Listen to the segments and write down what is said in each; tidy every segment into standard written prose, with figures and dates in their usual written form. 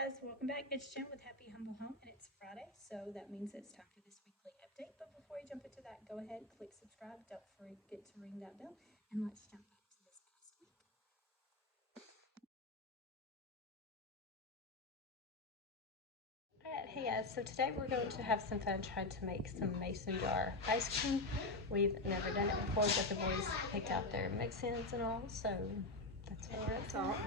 guys, welcome back. It's Jen with Happy Humble Home, and it's Friday, so that means it's time for this weekly update. But before we jump into that, go ahead, click subscribe. Don't forget to ring that bell, and let's jump back to this past week. Alright, hey guys, so today we're going to have some fun trying to make some mason jar ice cream. We've never done it before, but the boys picked out their mix-ins and all, so that's where we're at.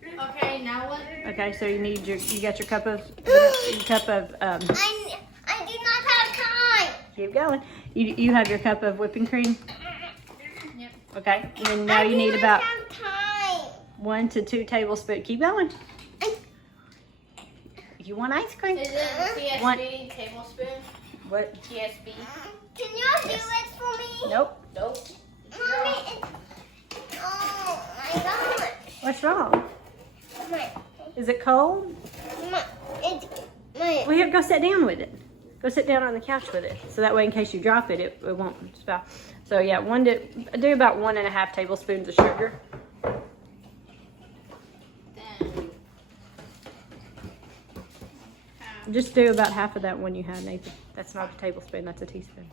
Okay, now what? Okay, so you got your cup of, I do not have time. keep going. You have your cup of whipping cream? Yep. Okay, and then now you need about have time. 1 to 2 tablespoons. Keep going. You want ice cream? Is it TSB tablespoon? What? TSB? Can you do it for me? Nope. Nope. Mommy, oh my God. What's wrong? My, Is it cold? We have to go sit down with it. Go sit down on the couch with it. So that way in case you drop it, it won't spill. So yeah, do about 1.5 tablespoons of sugar. Just do about half of that one you had, Nathan. That's not a tablespoon, that's a teaspoon.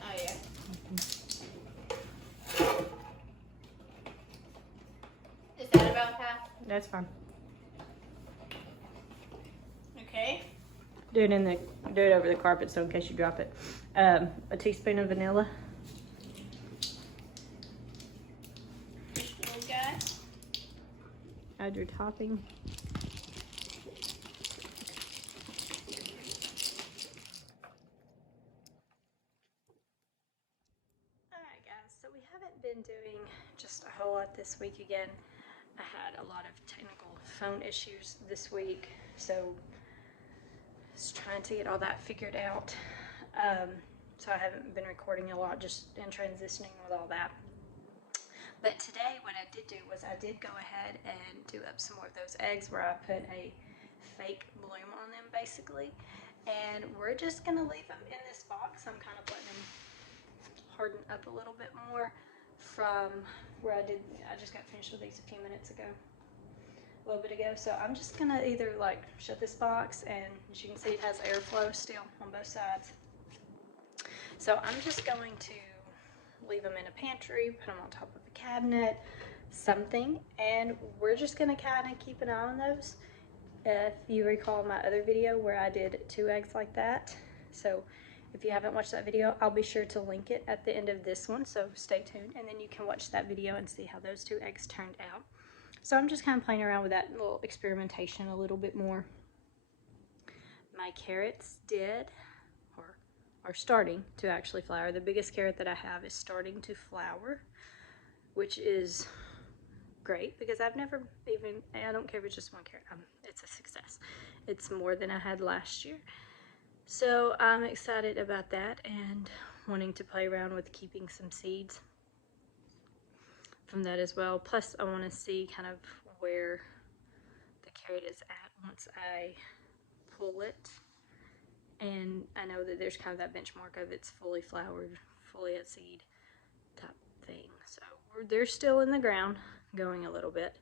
Oh yeah. Is that about half? That's fine. Okay. Do it over the carpet so in case you drop it. A teaspoon of vanilla. Okay. Add your topping. Alright guys, so we haven't been doing just a whole lot this week again. I had a lot of technical phone issues this week, so just trying to get all that figured out. So I haven't been recording a lot, just in transitioning with all that. But today what I did do was I did go ahead and do up some more of those eggs where I put a fake bloom on them basically. And we're just going to leave them in this box. I'm kind of letting them harden up a little bit more from where I just got finished with these a few minutes ago. A little bit ago. So I'm just going to either like shut this box, and as you can see it has airflow still on both sides. So I'm just going to leave them in a pantry, put them on top of a cabinet, something, and we're just going to kind of keep an eye on those. If you recall my other video where I did 2 eggs like that, so if you haven't watched that video, I'll be sure to link it at the end of this one, so stay tuned, and then you can watch that video and see how those 2 eggs turned out. So I'm just kind of playing around with that little experimentation a little bit more. My carrots are starting to actually flower. The biggest carrot that I have is starting to flower, which is great because I've never I don't care if it's just 1 carrot, it's a success. It's more than I had last year. So I'm excited about that and wanting to play around with keeping some seeds from that as well. Plus I want to see kind of where the carrot is at once I pull it. And I know that there's kind of that benchmark of it's fully flowered, fully at seed type thing. So they're still in the ground, going a little bit.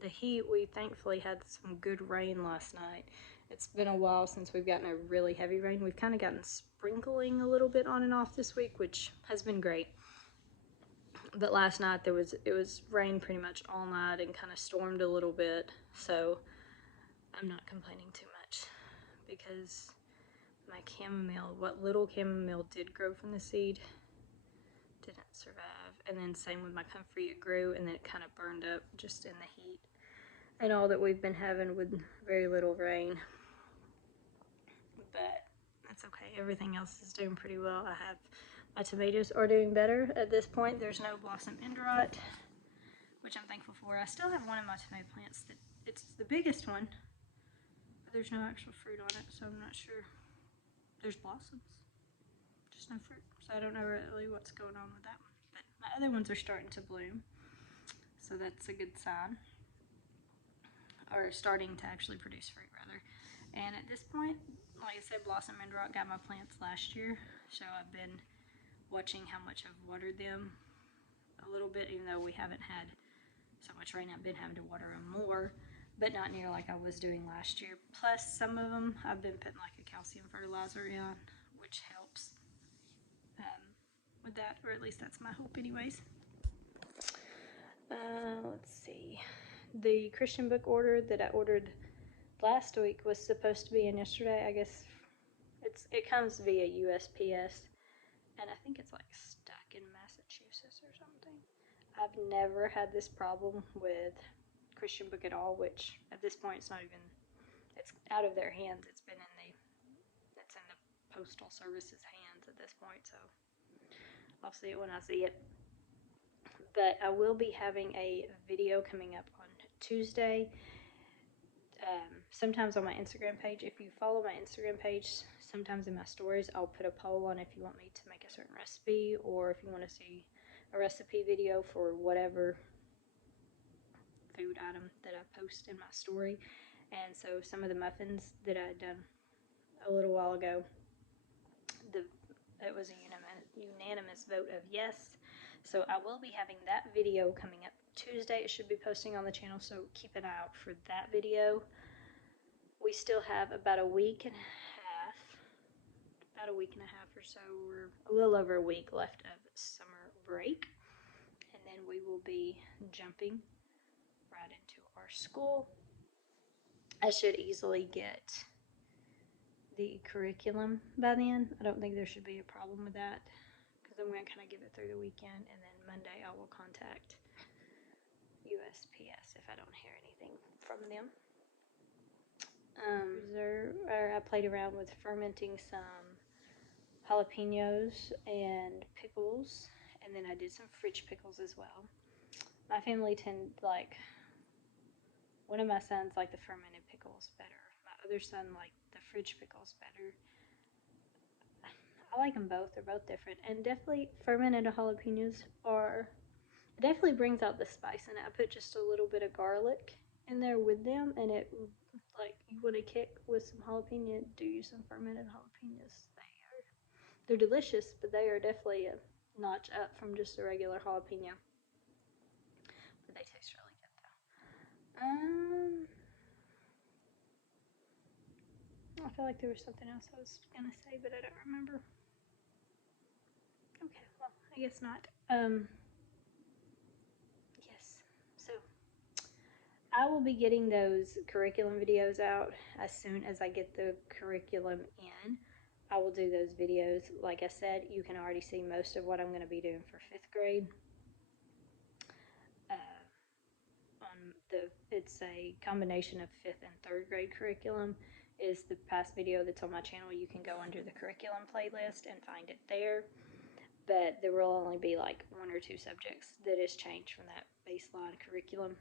The heat, we thankfully had some good rain last night. It's been a while since we've gotten a really heavy rain. We've kind of gotten sprinkling a little bit on and off this week, which has been great. But last night it was rain pretty much all night and kind of stormed a little bit. So I'm not complaining too much, because my chamomile, what little chamomile did grow from the seed, didn't survive. And then same with my comfrey, it grew and then it kind of burned up just in the heat and all that we've been having with very little rain. But that's okay. Everything else is doing pretty well. My tomatoes are doing better at this point. There's no blossom end rot, which I'm thankful for. I still have one of my tomato plants that it's the biggest one, but there's no actual fruit on it, so I'm not sure. There's blossoms, just no fruit. So I don't know really what's going on with that one. But my other ones are starting to bloom, so that's a good sign. Or starting to actually produce fruit, rather. And at this point, like I said, blossom end rot got my plants last year, so I've been watching how much I've watered them a little bit, even though we haven't had so much rain. I've been having to water them more, but not near like I was doing last year. Plus, some of them I've been putting like a calcium fertilizer in, which helps with that, or at least that's my hope anyways. Let's see. The Christian book order that I ordered last week was supposed to be in yesterday. I guess it comes via USPS, and I think it's like stuck in Massachusetts or something. I've never had this problem with Christian book at all, which at this point it's out of their hands. It's in the postal service's hands at this point, so I'll see it when I see it. But I will be having a video coming up on Tuesday. Sometimes on my Instagram page, if you follow my Instagram page, sometimes in my stories I'll put a poll on if you want me to make a certain recipe, or if you want to see a recipe video for whatever food item that I post in my story. And so some of the muffins that I had done a little while ago, it was a unanimous vote of yes. So I will be having that video coming up Tuesday. It should be posting on the channel, so keep an eye out for that video. We still have about a week and a half or so. We're a little over a week left of summer break, and then we will be jumping right into our school. I should easily get the curriculum by then. I don't think there should be a problem with that, because I'm going to kind of give it through the weekend, and then Monday I will contact USPS if I don't hear anything from them. I played around with fermenting some jalapenos and pickles, and then I did some fridge pickles as well. My family one of my sons liked the fermented pickles better. My other son liked the fridge pickles better. I like them both. They're both different, and definitely fermented jalapenos definitely brings out the spice in it. I put just a little bit of garlic in there with them, and it, like, you want to kick with some jalapeno, do use some fermented jalapenos. They're delicious, but they are definitely a notch up from just a regular jalapeno. But they taste really good though. I feel like there was something else I was gonna say, but I don't remember. Okay, well, I guess not. Yes. So I will be getting those curriculum videos out as soon as I get the curriculum in. I will do those videos. Like I said, you can already see most of what I'm going to be doing for 5th grade. It's a combination of 5th and 3rd grade curriculum. Is the past video that's on my channel. You can go under the curriculum playlist and find it there. But there will only be like 1 or 2 subjects that is changed from that baseline curriculum.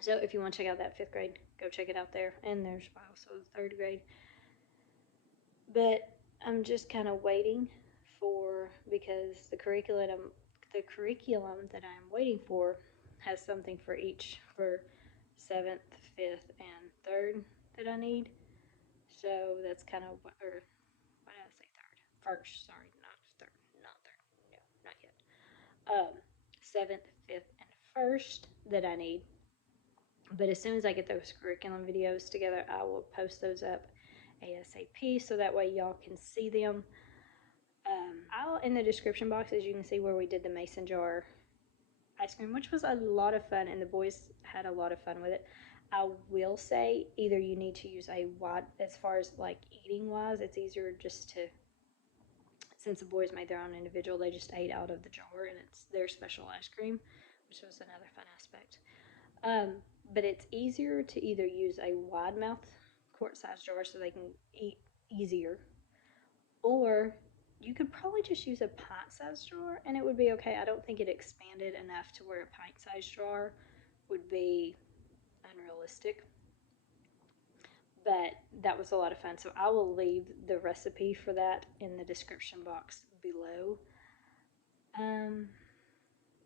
So if you want to check out that 5th grade, go check it out there. And there's also 3rd grade. But I'm just kind of waiting because the curriculum that I'm waiting for has something for 7th, 5th, and 3rd that I need. So that's kind of, why did I say 3rd? 1st, sorry, not 3rd, no, not yet. 7th, 5th, and 1st that I need. But as soon as I get those curriculum videos together, I will post those up ASAP, so that way y'all can see them. In the description box, as you can see, where we did the mason jar ice cream, which was a lot of fun, and the boys had a lot of fun with it. I will say, either you need to use as far as like eating wise, it's easier just to, since the boys made their own individual, they just ate out of the jar, and it's their special ice cream, which was another fun aspect. But it's easier to either use a wide mouth quart-sized jar so they can eat easier, or you could probably just use a pint-sized jar and it would be okay. I don't think it expanded enough to where a pint-sized jar would be unrealistic. But that was a lot of fun, so I will leave the recipe for that in the description box below.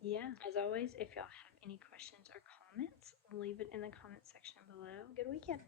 Yeah, as always, if y'all have any questions or comments, leave it in the comment section below. Good weekend.